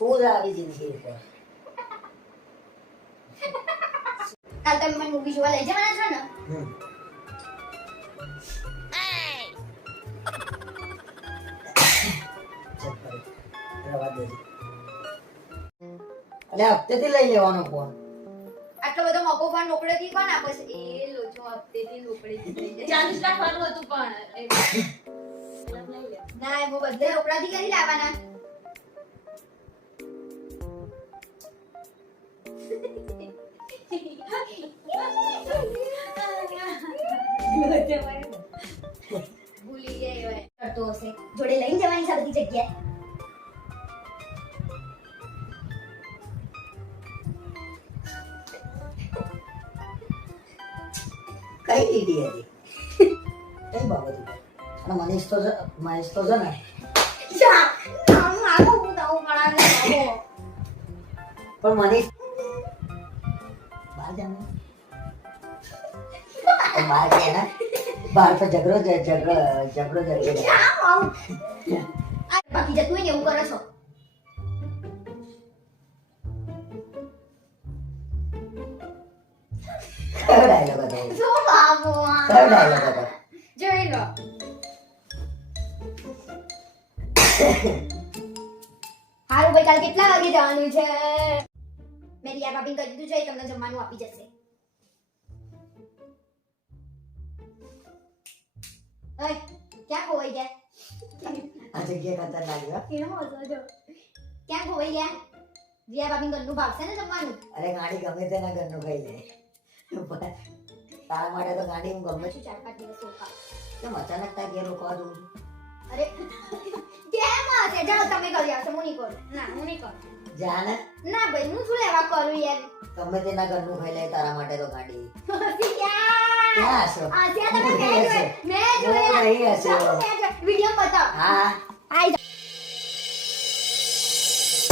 તું આવી જિંદગી ઉપર કાલ તમે મને મૂવી જોવા લઈ જવાના છો ને? અલે હપ્તેથી લઈ લેવાનો ફોન આટલો બધો મોકો ફોન નોકડેથી કોણ આપે છે? એ લોચો હપ્તેથી નોકડેથી લઈ જાય. ચાલીસ રાખવાનું હતું પણ. એ પેલા લઈ લે. ના એ બધા બધે રોકડાથી કરી લાવવાના ભૂલી ગઈ કરતો હશે જોડે લઈને જવાની છે બધી જગ્યાએ કઈ દીધી હતી કઈ બાબત અને મનીષ તો મહેશ તો છે ને પણ મનીષ બહાર ગયા ને બહાર તો ઝઘડો જ- ઝઘડો ઝઘડો બાકી જતું હોય ને એવું કરો છો. કયો ડાયલોગ હતો શું બાબુ કયો ડાયલોગ હતો જોઈ લો. હારું ભાઈ કાલ કેટલા વાગે જવાનું છે? મેં રિયા ભાભી કહી દીધું છે તમને જમવાનું આપી જશે. ઓય ક્યાં ખોવાઈ ગયા? આ જગ્યા ખતરનાક છે હો. કેમ જો ક્યાં ખોવાઈ ગયા? રિયા ભાભી ઘરનું ભાવશે ને જમવાનું? અરે ગાડી ગમે તેના ઘરનું ખાઈ લે. તારા માટે તો ગાડી હું ગમે. છું ચાર પાંચ દિવસ રોકા કેમ અચાનક તાર ઘેર રોકવા દઉં? અરે કેમ હશે? જાઓ તમે કરી આવશો હું નહીં કરું. ના હું નહીં કરું. જાને ના ભાઈ હું શું લેવા કરું યાર તમે તેના ઘરનું ખાઈ લે તારા માટે તો ગાડી. ક્યાં છો આ ત્યાં તમે મેં જોયે. મેં જોયા. વીડિયો બતાવ. હા. આઈ.